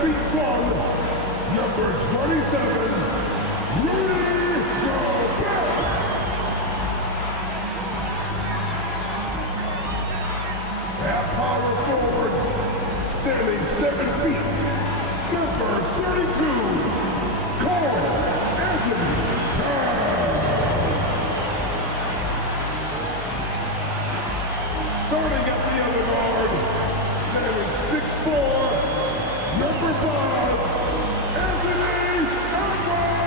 feet from number 27, Rudy Gobert. At power forward, standing 7 feet, number 32, Carl Anthony Towns. Starting at the other guard, standing 6'4", number 5, Anthony Edwards.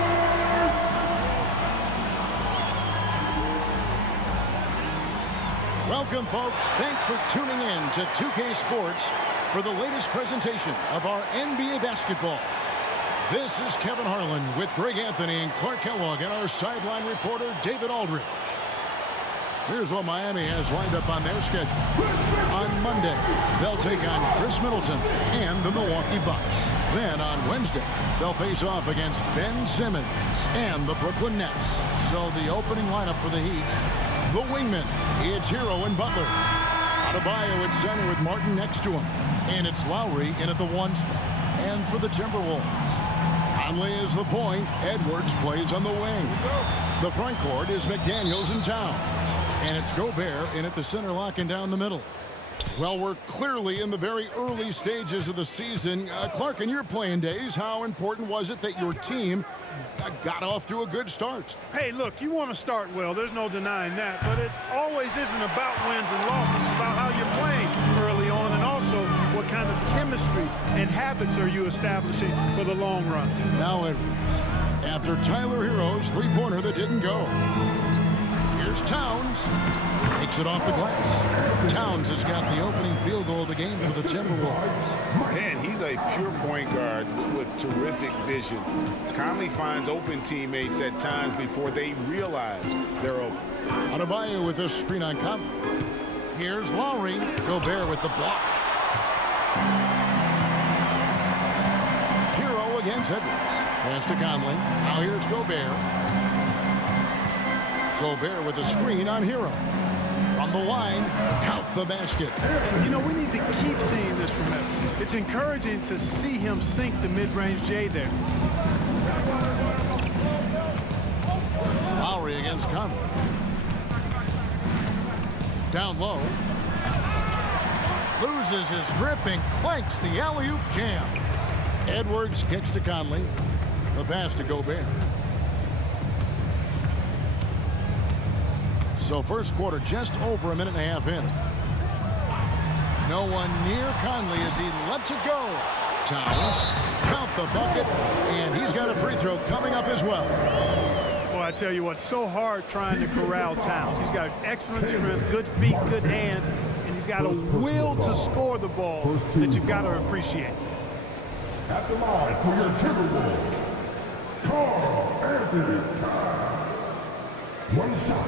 Welcome, folks. Thanks for tuning in to 2K Sports for the latest presentation of our NBA basketball. This is Kevin Harlan with Greg Anthony and Clark Kellogg and our sideline reporter, David Aldridge. Here's what Miami has lined up on their schedule. On Monday, they'll take on Chris Middleton and the Milwaukee Bucks. Then on Wednesday, they'll face off against Ben Simmons and the Brooklyn Nets. So the opening lineup for the Heat, the wingmen, it's Hero and Butler. Adebayo at center with Martin next to him. And it's Lowry in at the 1 spot. And for the Timberwolves, Conley is the point. Edwards plays on the wing. The front court is McDaniels and Towns. And it's Gobert in at the center, locking down the middle. Well, we're clearly in the very early stages of the season. Clark, in your playing days, how important was it that your team got off to a good start? Hey, look, you want to start well. There's no denying that. But it always isn't about wins and losses. It's about how you're playing early on and also what kind of chemistry and habits are you establishing for the long run. Now Edwards, after Tyler Hero's three-pointer that didn't go. Here's Towns. Takes it off the glass. Towns has got the opening field goal of the game for the Timberwolves. Man, he's a pure point guard with terrific vision. Conley finds open teammates at times before they realize they're open. Adebayo with this screen on Conley. Here's Lowry. Gobert with the block. Hero against Edwards. Pass to Conley. Now here's Gobert. Gobert with a screen on Hero. From the line, count the basket. You know, we need to keep seeing this from him. It's encouraging to see him sink the mid-range J there. Lowry against Conley. Down low. Loses his grip and clanks the alley-oop jam. Edwards kicks to Conley. The pass to Gobert. So first quarter just over a minute and a half in. No one near Conley as he lets it go. Towns, count the bucket, and he's got a free throw coming up as well. Well, I tell you what, so hard trying to corral Towns. He's got excellent strength, good feet, good hands, and he's got a will to score the ball that you've got to appreciate. At the line for your Timberwolves, Carl Anthony Towns. One shot.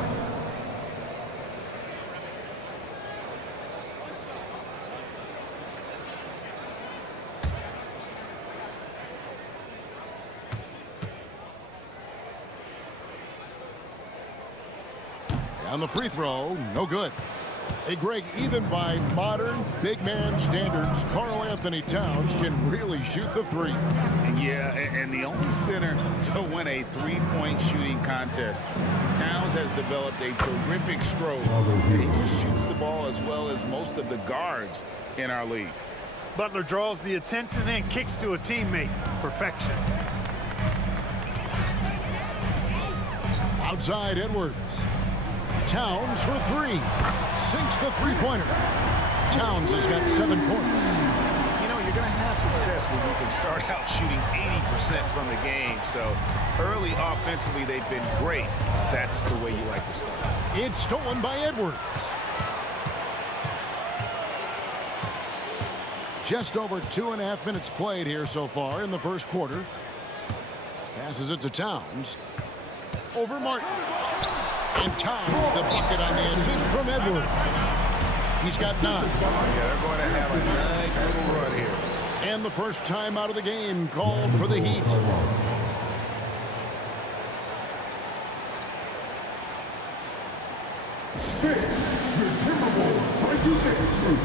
On the free throw, no good. Hey, Greg, even by modern big man standards, Carl Anthony Towns can really shoot the three. Yeah, and the only center to win a three-point shooting contest. Towns has developed a terrific stroke. He just shoots the ball as well as most of the guards in our league. Butler draws the attention and kicks to a teammate. Perfection. Outside Edwards. Towns for three. Sinks the three-pointer. Towns has got 7 points. You know, you're going to have success when you can start out shooting 80% from the game. So early offensively, they've been great. That's the way you like to start. It's stolen by Edwards. Just over 2.5 minutes played here so far in the first quarter. Passes it to Towns. Over Martin. And Towns the bucket on the assist from Edwards. He's got 9. Yeah, they're going to have a nice little run here. And the first time out of the game called for the Heat. Your Timberwolves breaking news.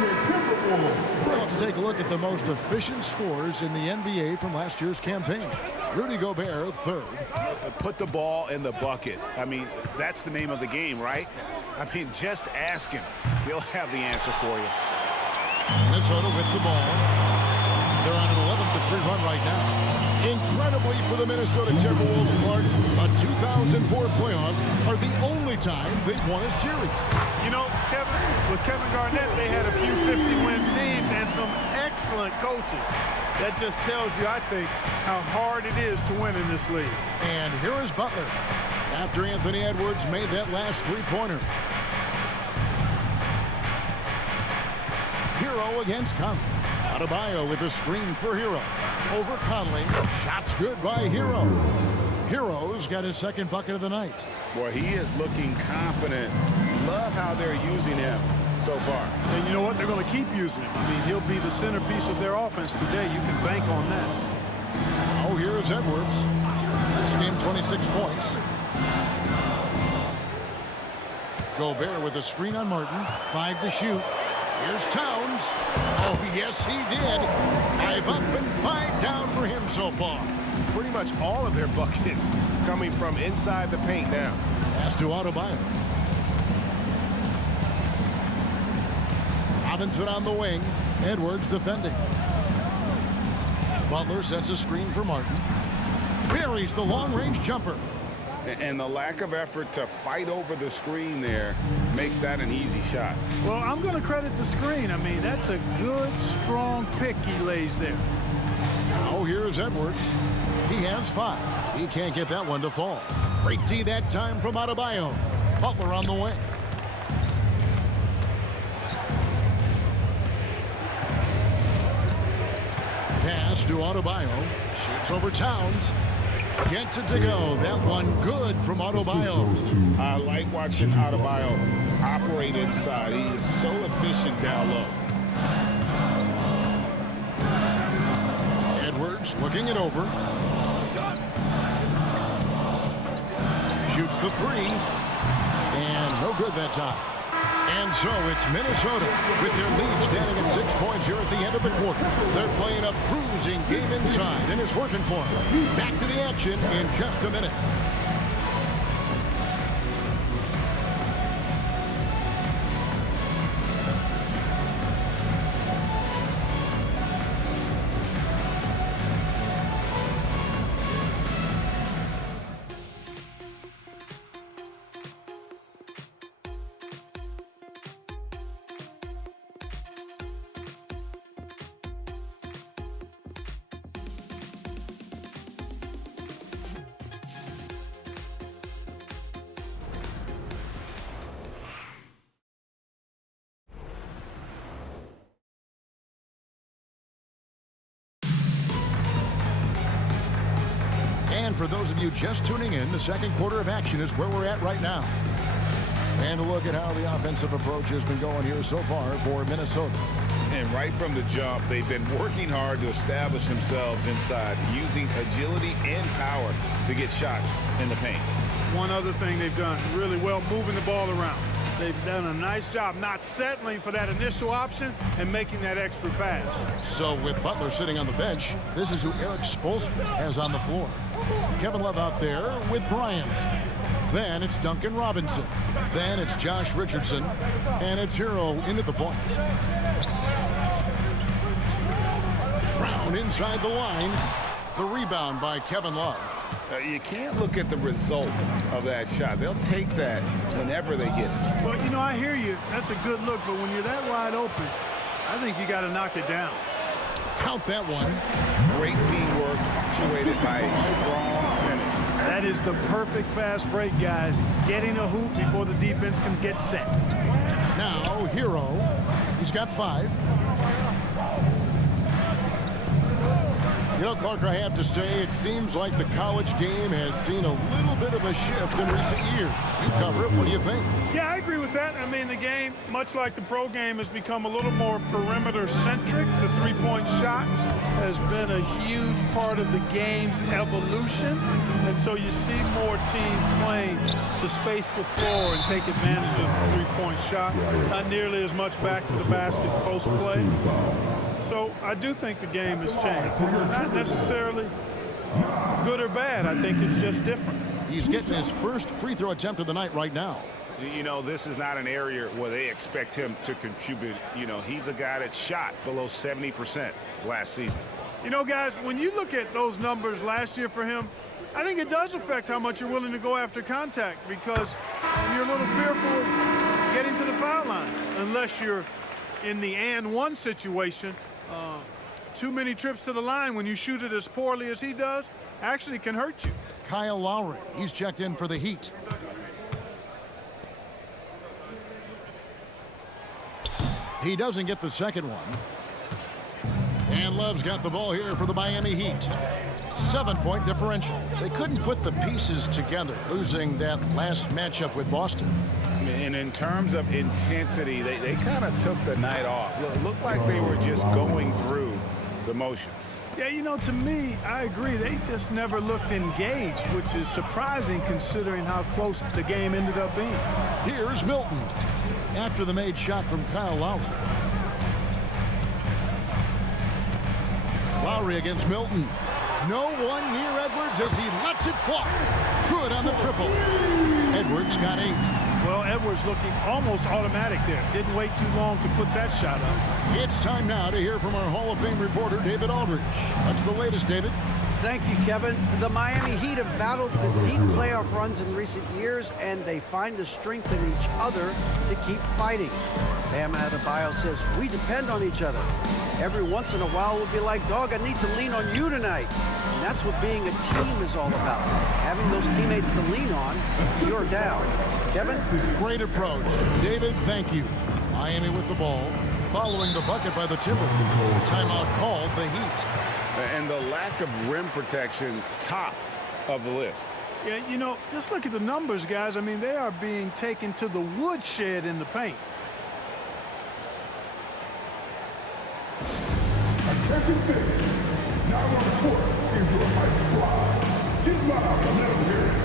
the Timberwolves. Well, let's take a look at the most efficient scores in the NBA from last year's campaign. Rudy Gobert, third. Put the ball in the bucket. I mean, that's the name of the game, right? I mean, just ask him. He'll have the answer for you. Minnesota with the ball. They're on an 11-3 run right now. Incredibly for the Minnesota Timberwolves, Clark, a 2004 playoffs are the only time they've won a series. You know, with Kevin Garnett, they had a few 50-win teams and some excellent coaches. That just tells you, I think, how hard it is to win in this league. And here is Butler after Anthony Edwards made that last three-pointer. Hero against Conley. Adebayo with a screen for Hero. Over Conley. Shots good by Hero. Hero's got his second bucket of the night. Boy, he is looking confident. Love how they're using him so far. And you know what? They're going to keep using him. I mean, he'll be the centerpiece of their offense today. You can bank on that. Oh, here's Edwards. This game, 26 points. Gobert with a screen on Martin. 5 to shoot. Here's Towns. Oh, yes, he did. 5 up and 5 down for him so far. Pretty much all of their buckets coming from inside the paint now. Pass to Adebayo. Robinson on the wing. Edwards defending. Butler sets a screen for Martin. Buries the long-range jumper. And the lack of effort to fight over the screen there makes that an easy shot. Well, I'm going to credit the screen. I mean, that's a good, strong pick he lays there. Now here's Edwards. He has 5. He can't get that one to fall. Great D that time from Adebayo. Butler on the wing. Pass to Adebayo. Shoots over Towns. Gets it to go. That one good from Adebayo. I like watching Adebayo operate inside. He is so efficient down low. Edwards looking it over. Shoots the 3. And no good that time. And so it's Minnesota with their lead standing at 6 points here at the end of the quarter. They're playing a cruising game inside, and it's working for them. Back to the action in just a minute. And for those of you just tuning in, the second quarter of action is where we're at right now. And a look at how the offensive approach has been going here so far for Minnesota. And right from the jump, they've been working hard to establish themselves inside, using agility and power to get shots in the paint. One other thing they've done really well, moving the ball around. They've done a nice job not settling for that initial option and making that extra pass. So with Butler sitting on the bench, this is who Eric Spoelstra has on the floor. Kevin Love out there with Bryant. Then it's Duncan Robinson. Then it's Josh Richardson. And it's Hero into the point. Brown inside the line. The rebound by Kevin Love. You can't look at the result of that shot. They'll take that whenever they get it. Well, you know, I hear you. That's a good look, but when you're that wide open, I think you got to knock it down. Count that one. Great teamwork, punctuated by a strong finish. That is the perfect fast break, guys. Getting a hoop before the defense can get set. Now, Hero. He's got 5. You know, Clark, I have to say, it seems like the college game has seen a little bit of a shift in recent years. You cover it. What do you think? Yeah, I agree with that. I mean, the game, much like the pro game, has become a little more perimeter-centric. The three-point shot has been a huge part of the game's evolution. And so you see more teams playing to space the floor and take advantage of the three-point shot. Not nearly as much back to the basket post play. So I do think the game has changed. Not necessarily good or bad. I think it's just different. He's getting his first free throw attempt of the night right now. You know, this is not an area where they expect him to contribute. You know, he's a guy that shot below 70% last season. You know, guys, when you look at those numbers last year for him, I think it does affect how much you're willing to go after contact, because you're a little fearful of getting to the foul line unless you're in the and one situation. Too many trips to the line when you shoot it as poorly as he does actually can hurt you. Kyle Lowry, he's checked in for the Heat. He doesn't get the second one. And Love's got the ball here for the Miami Heat. 7-point differential. They couldn't put the pieces together, losing that last matchup with Boston. And in terms of intensity, they kind of took the night off. Looked like they were just going through the motions. Yeah, you know, to me, I agree. They just never looked engaged, which is surprising considering how close the game ended up being. Here's Milton after the made shot from Kyle Lowry. Lowry against Milton. No one near Edwards as he lets it fly. Good on the triple. Edwards got 8. Well, Edwards looking almost automatic there. Didn't wait too long to put that shot up. It's time now to hear from our Hall of Fame reporter, David Aldridge. What's the latest, David? Thank you, Kevin. The Miami Heat have battled to deep playoff runs in recent years, and they find the strength in each other to keep fighting. Bam Adebayo says, we depend on each other. Every once in a while, we'll be like, dog, I need to lean on you tonight. And that's what being a team is all about. Having those teammates to lean on if you're down. Kevin? Great approach. David, thank you. Miami with the ball, following the bucket by the Timberwolves. Timeout called the Heat. And the lack of rim protection, top of the list. Yeah, you know, just look at the numbers, guys. I mean, they are being taken to the woodshed in the paint. Attention fans. Now on the court is your hype squad. Get loud and let them hear it.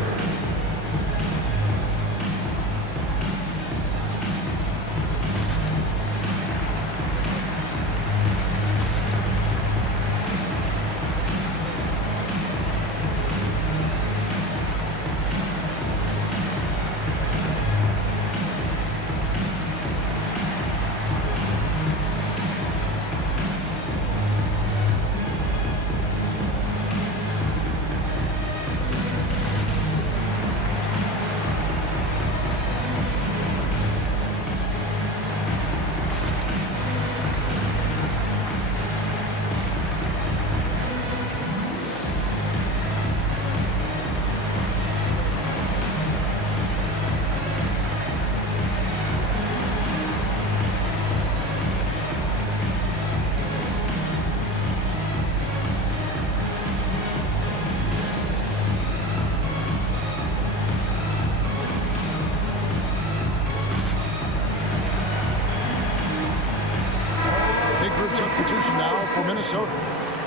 Substitution now for Minnesota.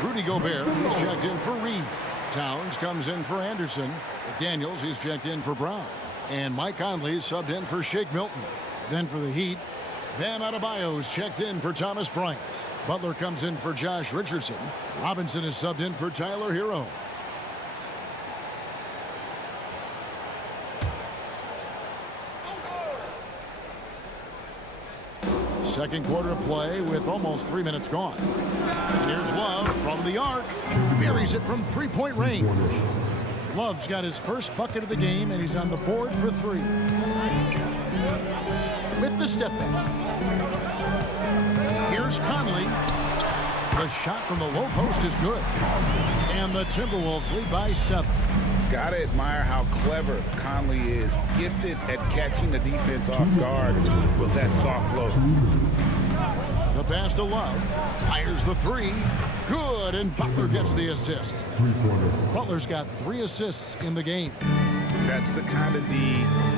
Rudy Gobert, he's checked in for Reed. Towns comes in for Anderson. McDaniels, he's checked in for Brown. And Mike Conley subbed in for Shake Milton. Then for the Heat, Bam Adebayo's checked in for Thomas Bryant. Butler comes in for Josh Richardson. Robinson is subbed in for Tyler Hero. Second quarter of play with almost 3 minutes gone. And here's Love from the arc. Buries it from three-point range. Love's got his first bucket of the game, and he's on the board for 3. With the step back. Here's Conley. The shot from the low post is good. And the Timberwolves lead by 7. Gotta admire how clever Conley is. Gifted at catching the defense off guard with that soft float. The pass to Love. Fires the three. Good, and Butler gets the assist. Butler's got 3 assists in the game. That's the kind of D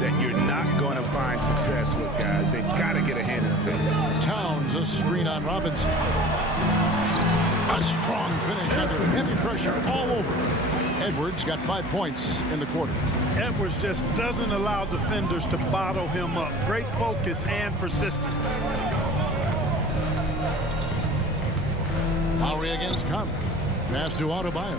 that you're not going to find success with, guys. They've got to get a hand in the face. Towns, a screen on Robinson. A strong finish under heavy pressure all over. Edwards got 5 points in the quarter. Edwards just doesn't allow defenders to bottle him up. Great focus and persistence. Lowry against Conley. Pass to Adebayo.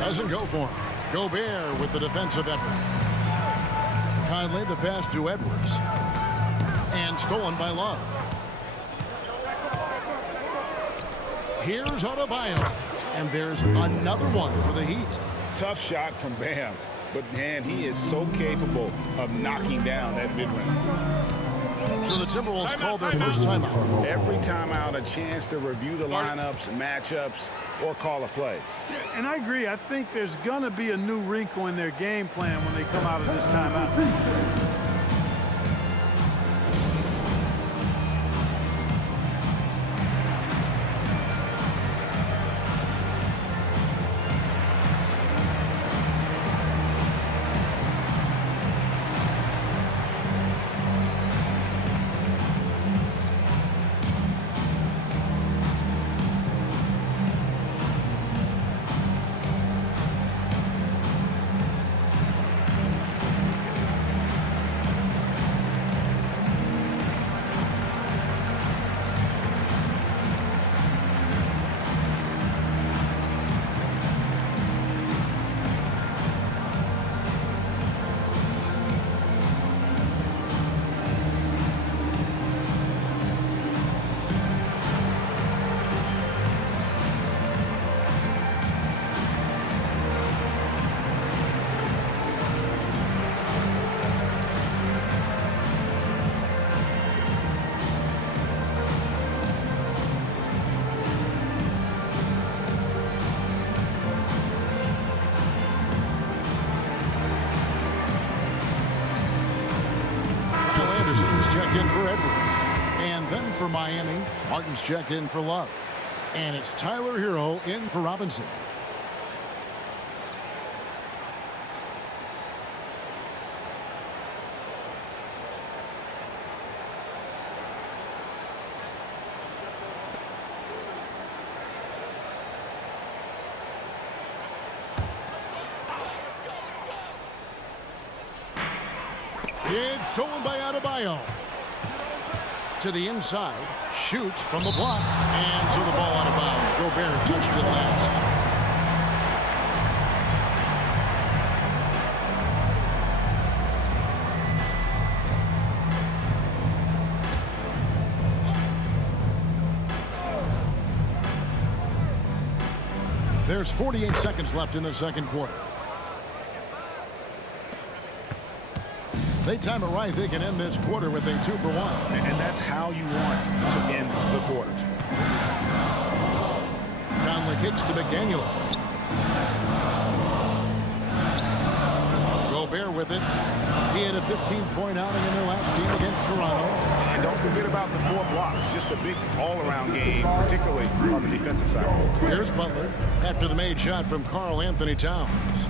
Doesn't go for him. Gobert with the defensive effort. Conley, the pass to Edwards. And stolen by Love. Here's Adebayo. And there's another one for the Heat. Tough shot from Bam. But, man, he is so capable of knocking down that mid-range. So the Timberwolves call their first timeout. Every timeout, a chance to review the lineups, matchups, or call a play. And I agree. I think there's going to be a new wrinkle in their game plan when they come out of this timeout. Checked in for Edwards. And then for Miami, Martin's checked in for Love. And it's Tyler Hero in for Robinson. It's stolen by Adebayo. To the inside, shoots from the block, and so the ball out of bounds. Gobert touched it last. There's 48 seconds left in the second quarter. They time it right. They can end this quarter with a 2 for 1. And that's how you want to end the quarters. Conley kicks to McDaniels. Gobert with it. He had a 15-point outing in their last game against Toronto. And don't forget about the 4 blocks. Just a big all-around game, particularly on the defensive side. Here's Butler after the made shot from Karl Anthony Towns.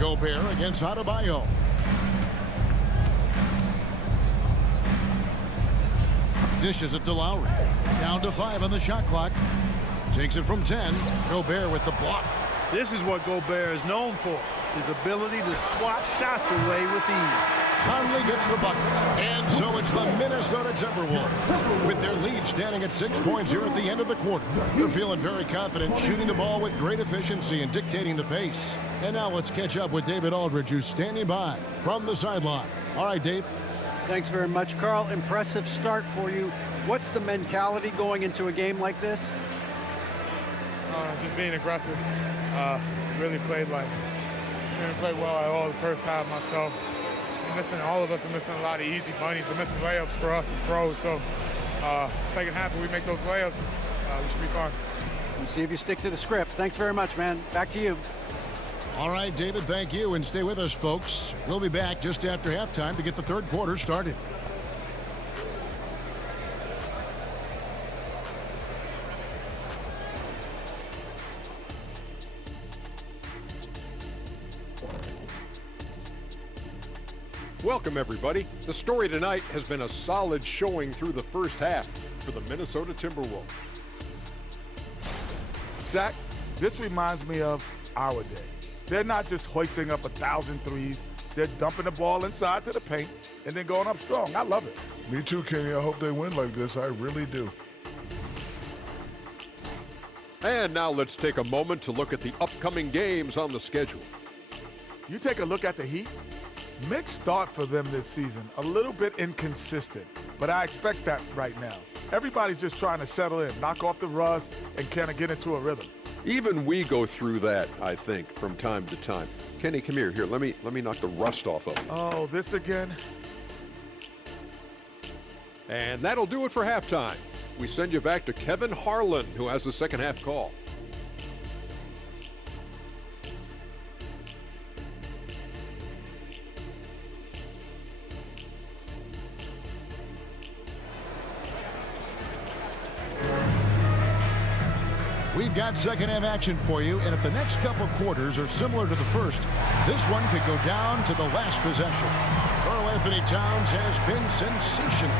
Gobert against Adebayo. Dishes it to Lowry. Down to 5 on the shot clock. Takes it from 10. Gobert with the block. This is what Gobert is known for, his ability to swat shots away with ease. Conley gets the bucket. And so it's the Minnesota Timberwolves with their lead standing at 6 points here at the end of the quarter. They're feeling very confident, shooting the ball with great efficiency and dictating the pace. And now let's catch up with David Aldridge, who's standing by from the sideline. All right, Dave. Thanks very much, Carl. Impressive start for you. What's the mentality going into a game like this? Just being aggressive. Really played well at all the first half myself. All of us are missing a lot of easy bunnies. We're missing layups for us as pros. So second half, if we make those layups, we should be fine. We'll see if you stick to the script. Thanks very much, man. Back to you. All right, David, thank you, and stay with us, folks. We'll be back just after halftime to get the third quarter started. Welcome, everybody. The story tonight has been a solid showing through the first half for the Minnesota Timberwolves. Zach, this reminds me of our day. They're not just hoisting up 1,000 threes. They're dumping the ball inside to the paint and then going up strong. I love it. Me too, Kenny. I hope they win like this. I really do. And now let's take a moment to look at the upcoming games on the schedule. You take a look at the Heat. Mixed start for them this season. A little bit inconsistent, but I expect that right now. Everybody's just trying to settle in, knock off the rust, and kind of get into a rhythm. Even we go through that, I think, from time to time. Kenny, come here. Here, let me knock the rust off of you. Oh, this again? And that'll do it for halftime. We send you back to Kevin Harlan, who has the second half call. We've got second half action for you, and if the next couple quarters are similar to the first, this one could go down to the last possession. Karl-Anthony Towns has been sensational.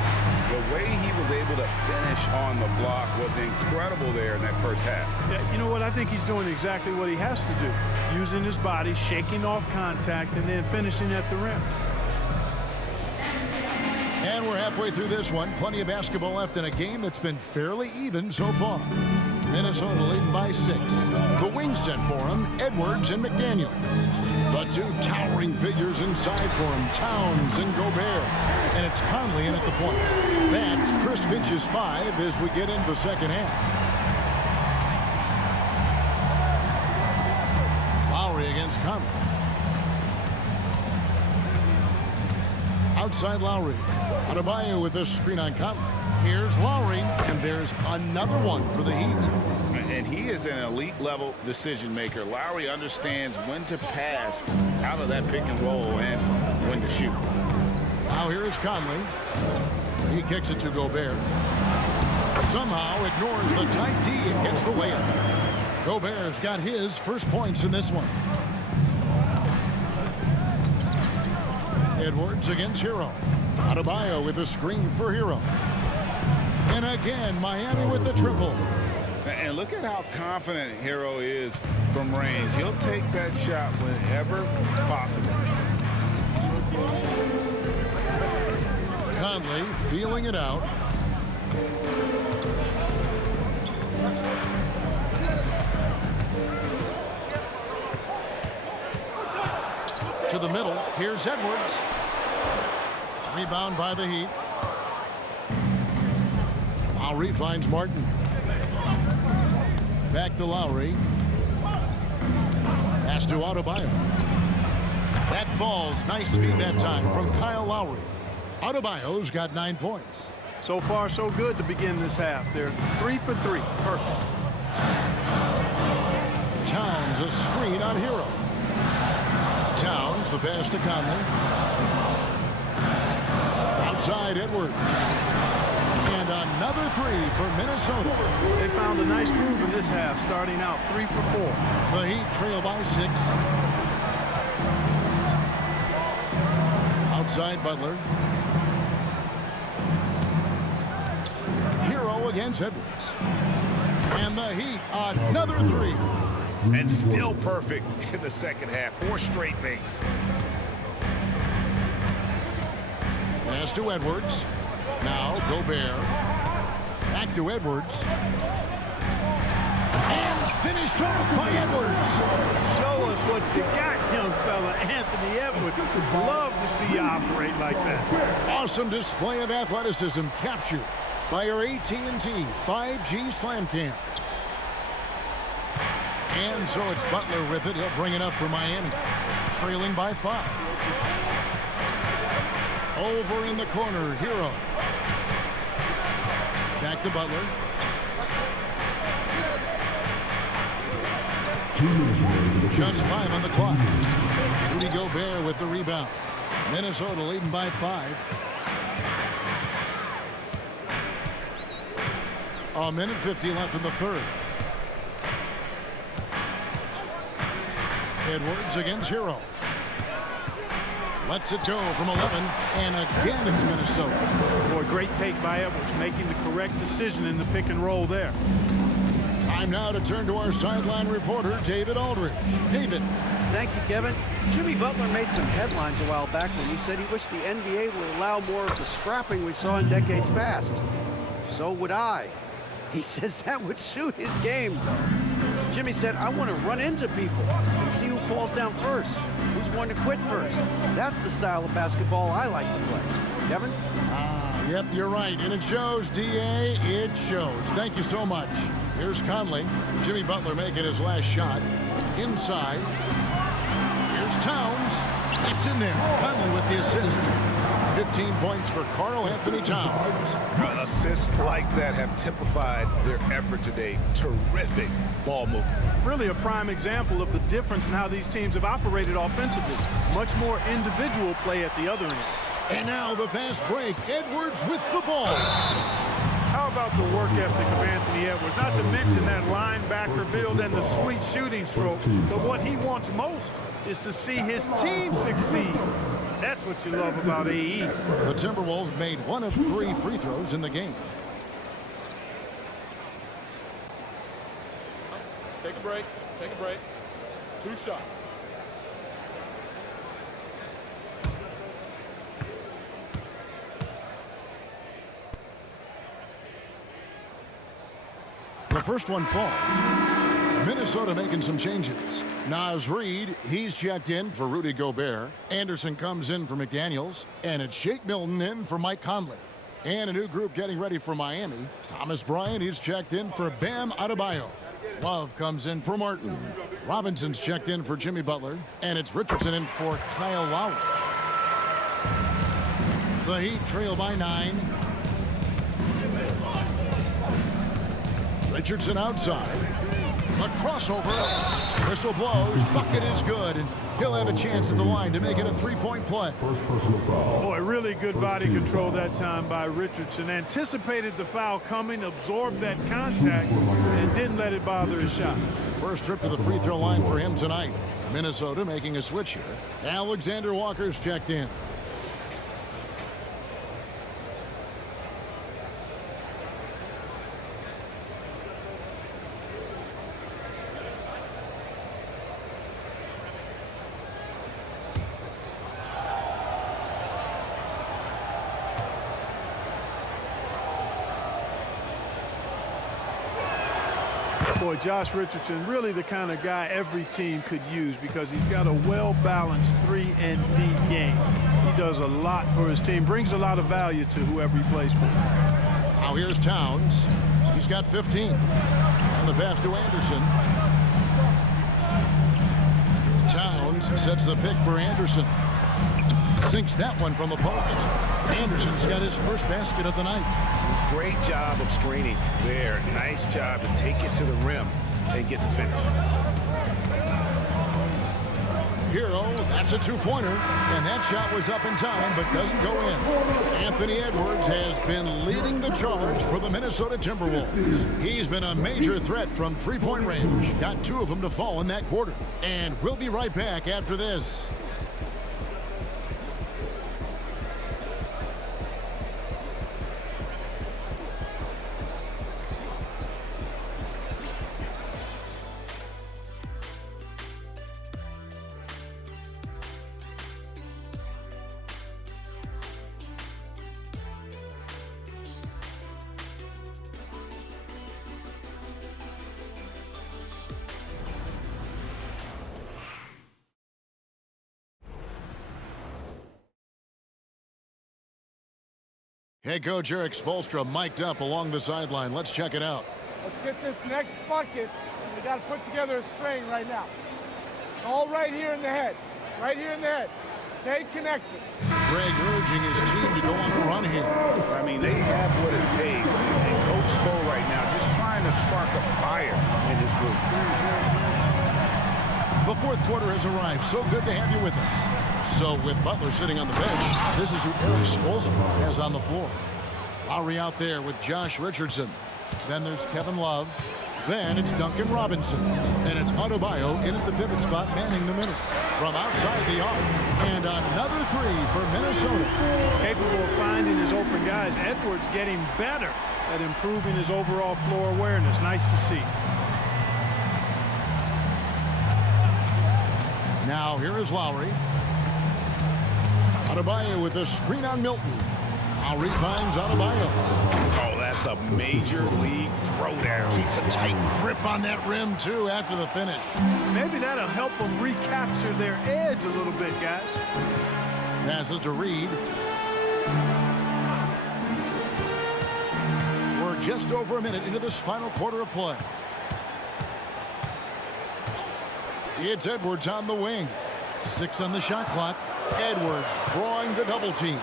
The way he was able to finish on the block was incredible there in that first half. Yeah, you know what? I think he's doing exactly what he has to do. Using his body, shaking off contact, and then finishing at the rim. And we're halfway through this one. Plenty of basketball left in a game that's been fairly even so far. Minnesota leading by 6. The wings set for him, Edwards and McDaniels. The two towering figures inside for him, Towns and Gobert. And it's Conley in at the point. That's Chris Finch's 5 as we get into the second half. Lowry against Conley. Outside Lowry. Adebayo with this screen on Conley. Here's Lowry, and there's another one for the Heat. And he is an elite-level decision maker. Lowry understands when to pass out of that pick and roll and when to shoot. Now here's Conley. He kicks it to Gobert. Somehow ignores the tight D and gets the layup. Gobert's got his first points in this one. Edwards against Hero. Adebayo with a screen for Hero. And again, Miami with the triple. And look at how confident Hero is from range. He'll take that shot whenever possible. Conley feeling it out. To the middle. Here's Edwards. Rebound by the Heat. Lowry finds Martin. Back to Lowry. Pass to Adebayo. That falls. Nice feed that time from Kyle Lowry. Adebayo's got 9 points. So far, so good to begin this half. They're 3 for 3. Perfect. Towns a screen on Hero. Towns the pass to Conley. Outside Edwards. And another 3 for Minnesota. They found a nice groove in this half, starting out 3 for 4. The Heat trail by 6. Outside Butler. Hero against Edwards. And the Heat, another 3. And still perfect in the second half. 4 straight makes. Pass to Edwards. Now Gobert. Back to Edwards. And finished off by Edwards. Show us what you got, young fella. Anthony Edwards. Love to see you operate like that. Awesome display of athleticism captured by our AT&T 5G Slam Cam. And so it's Butler with it. He'll bring it up for Miami. Trailing by 5. Over in the corner, Hero. Back to Butler. Two minutes remaining in the Just 5 on the clock. Rudy Gobert with the rebound. Minnesota leading by 5. A minute 50 left in the third. Edwards against Hero. Lets it go from 11, and again it's Minnesota. Boy, great take by Edwards, making the correct decision in the pick and roll there. Time now to turn to our sideline reporter, David Aldridge. David. Thank you, Kevin. Jimmy Butler made some headlines a while back when he said he wished the NBA would allow more of the scrapping we saw in decades past. So would I. He says that would suit his game, though. Jimmy said, I want to run into people and see who falls down first, who's going to quit first. That's the style of basketball I like to play. Kevin? Yep, you're right. And it shows, D.A. It shows. Thank you so much. Here's Conley. Jimmy Butler making his last shot. Inside. Here's Towns. That's in there. Conley with the assist. 15 points for Karl Anthony Towns. Assists like that have typified their effort today. Terrific ball movement. Really a prime example of the difference in how these teams have operated offensively. Much more individual play at the other end. And now the fast break. Edwards with the ball. How about the work ethic of Anthony Edwards? Not to mention that linebacker build and the sweet shooting stroke. But what he wants most is to see his team succeed. That's what you love about AE. The Timberwolves made 1 of 3 free throws in the game. Take a break. Take a break. 2 shots. The first one falls. Minnesota making some changes. Naz Reid, he's checked in for Rudy Gobert. Anderson comes in for McDaniels. And it's Shake Milton in for Mike Conley. And a new group getting ready for Miami. Thomas Bryant, he's checked in for Bam Adebayo. Love comes in for Martin. Robinson's checked in for Jimmy Butler. And it's Richardson in for Kyle Lowry. The Heat trail by 9. Richardson outside. A crossover. Whistle blows. Bucket is good. And he'll have a chance at the line to make it a 3-point play. Boy, really good body control that time by Richardson. Anticipated the foul coming, absorbed that contact, and didn't let it bother his shot. First trip to the free throw line for him tonight. Minnesota making a switch here. Alexander Walker's checked in. Boy, Josh Richardson, really the kind of guy every team could use because he's got a well-balanced 3 and D game. He does a lot for his team, brings a lot of value to whoever he plays for. Now here's Towns. He's got 15. On the pass to Anderson. Towns sets the pick for Anderson. Sinks that one from the post. Anderson's got his first basket of the night. Great job of screening there. Nice job to take it to the rim and get the finish. Hero, that's a 2-pointer. And that shot was up in time, but doesn't go in. Anthony Edwards has been leading the charge for the Minnesota Timberwolves. He's been a major threat from 3-point range. Got 2 of them to fall in that quarter. And we'll be right back after this. Head coach Eric Spoelstra mic'd up along the sideline. Let's check it out. Let's get this next bucket. We got to put together a string right now. It's all right here in the head. It's right here in the head. Stay connected. Greg urging his team to go on a run here. I mean, they have what it takes. And Coach Spo right now just trying to spark a fire in his group. The fourth quarter has arrived. So good to have you with us. So with Butler sitting on the bench, this is who Eric Spoelstra has on the floor. Lowry out there with Josh Richardson. Then there's Kevin Love. Then it's Duncan Robinson. And it's Adebayo in at the pivot spot, manning the middle. From outside the arc. And another three for Minnesota. Capable of finding his open guys. Edwards getting better at improving his overall floor awareness. Nice to see. Now here is Lowry. Adebayo with the screen on Milton. Lowry finds Adebayo. Oh, that's a major league throwdown. Keeps a tight grip on that rim, too, after the finish. Maybe that'll help them recapture their edge a little bit, guys. Passes to Reed. We're just over a minute into this final quarter of play. It's Edwards on the wing. 6 on the shot clock. Edwards drawing the double team.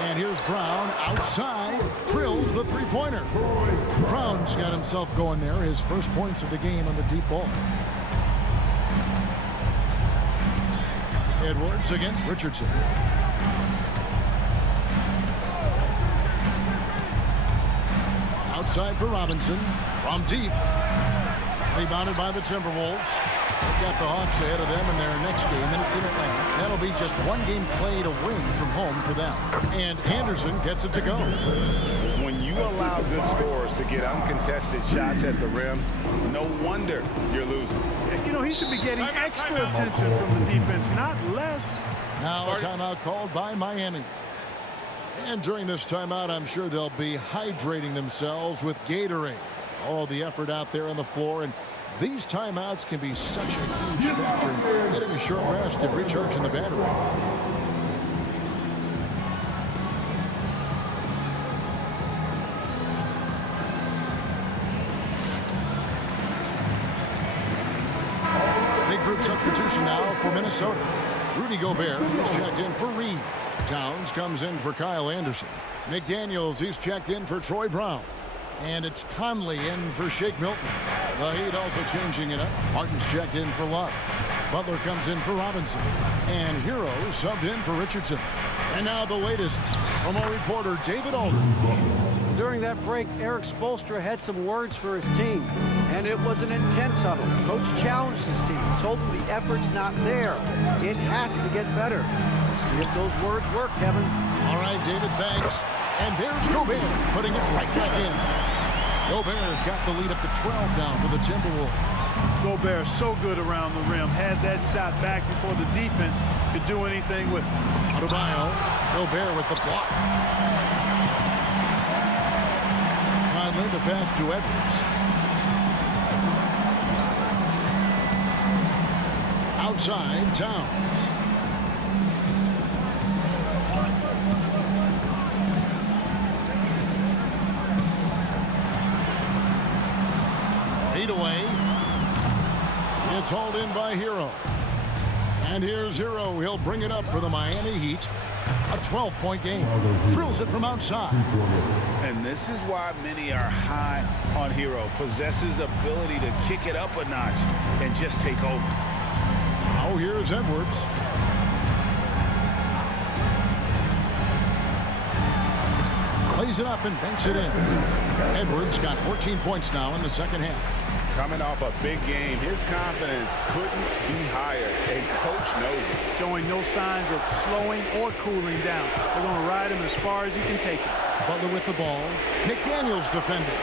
And here's Brown outside, drills the three-pointer. Brown's got himself going there, his first points of the game on the deep ball. Edwards against Richardson. Outside for Robinson, from deep. Rebounded by the Timberwolves. They've got the Hawks ahead of them in their next game, and it's in Atlanta. That'll be just one game played away from home for them. And Anderson gets it to go. When you allow good scorers to get uncontested shots at the rim, no wonder you're losing. You know, he should be getting extra attention from the defense, not less. Now a timeout called by Miami. And during this timeout, I'm sure they'll be hydrating themselves with Gatorade. All the effort out there on the floor, and these timeouts can be such a huge factor in getting a short rest and recharging the battery. Big group substitution now for Minnesota. Rudy Gobert is checked in for Reed. Towns comes in for Kyle Anderson. McDaniels, he's checked in for Troy Brown. And it's Conley in for Shake Milton. The Heat also changing it up. Martin's checked in for Love. Butler comes in for Robinson. And Hero subbed in for Richardson. And now the latest from our reporter, David Aldridge. During that break, Eric Spoelstra had some words for his team, and it was an intense huddle. Coach challenged his team, told them the effort's not there. It has to get better. See if those words work, Kevin. All right, David, thanks. And there's Gobert putting it right back in. Gobert's got the lead up to 12 now for the Timberwolves. Gobert so good around the rim. Had that shot back before the defense could do anything with it. Adebayo, Gobert with the block. Finally, the pass to Edwards. Outside, Towns. Away. It's hauled in by Hero. And here's Hero. He'll bring it up for the Miami Heat. A 12-point game. Drills it from outside. And this is why many are high on Hero. Possesses ability to kick it up a notch and just take over. Now here's Edwards. Plays it up and banks it in. Edwards got 14 points now in the second half. Coming off a big game, his confidence couldn't be higher, and coach knows it. Showing no signs of slowing or cooling down. They're going to ride him as far as he can take it. Butler with the ball. McDaniels defending.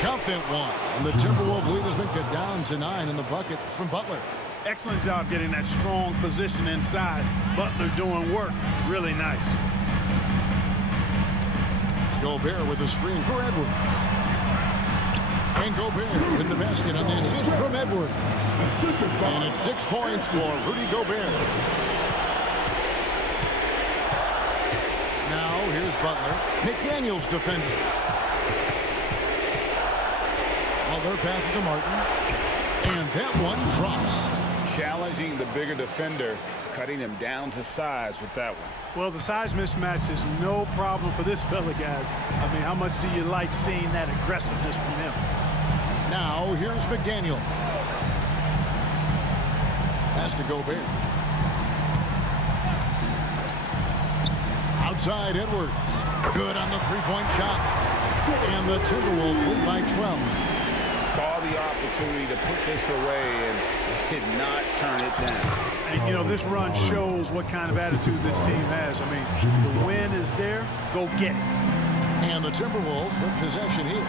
Count that one. And the Timberwolves lead has been cut down to 9 in the bucket from Butler. Excellent job getting that strong position inside. Butler doing work. Really nice. Gobert with a screen for Edwards. And Gobert with the basket on the assist from Edwards. And it's 6 points for Rudy Gobert. Now here's Butler. McDaniels defending. Butler passes to Martin. And that one drops. Challenging the bigger defender, cutting him down to size with that one. Well, the size mismatch is no problem for this fella, guys. I mean, how much do you like seeing that aggressiveness from him? Now, here's McDaniels. Pass to Gobert. Outside Edwards. Good on the three-point shot. And the Timberwolves lead by 12. Saw the opportunity to put this away and did not turn it down. And, you know, this run shows what kind of attitude this team has. I mean, the win is there. Go get it. And the Timberwolves with possession here.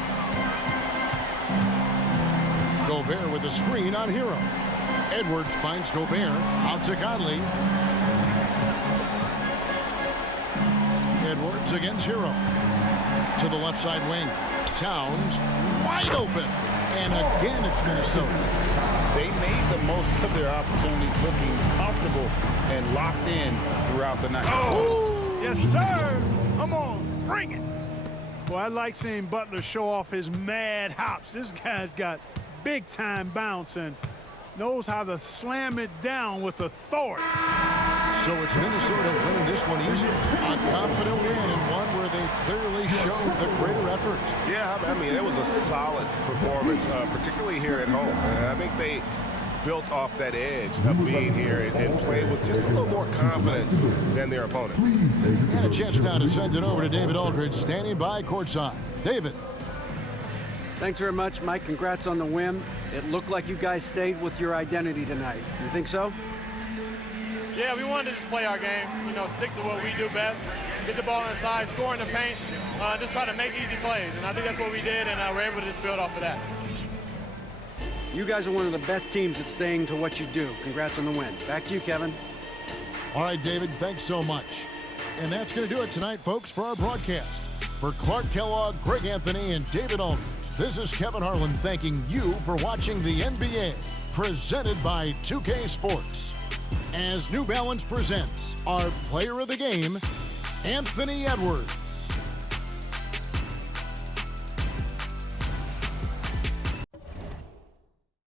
Gobert with a screen on Hero. Edwards finds Gobert. Out to Conley. Edwards against Hero. To the left side wing. Towns wide open. And again, it's Minnesota. They made the most of their opportunities, looking comfortable and locked in throughout the night. Oh, yes, sir. Come on, bring it. Well, I like seeing Butler show off his mad hops. This guy's got big-time bounce and knows how to slam it down with authority. So it's Minnesota winning this one easy. A confident win and one where they clearly showed the greater effort. Yeah, I mean, it was a solid performance, particularly here at home. And I think they built off that edge of being here and played with just a little more confidence than their opponent. And a chance now to send it over to David Aldridge, standing by courtside. David. Thanks very much, Mike. Congrats on the win. It looked like you guys stayed with your identity tonight. You think so? Yeah, we wanted to just play our game, you know, stick to what we do best, get the ball inside, score in the paint, just try to make easy plays. And I think that's what we did, and we're able to just build off of that. You guys are one of the best teams at staying to what you do. Congrats on the win. Back to you, Kevin. All right, David, thanks so much. And that's going to do it tonight, folks, for our broadcast. For Clark Kellogg, Greg Anthony, and David Aldridge, this is Kevin Harlan thanking you for watching the NBA, presented by 2K Sports. As New Balance presents our player of the game, Anthony Edwards.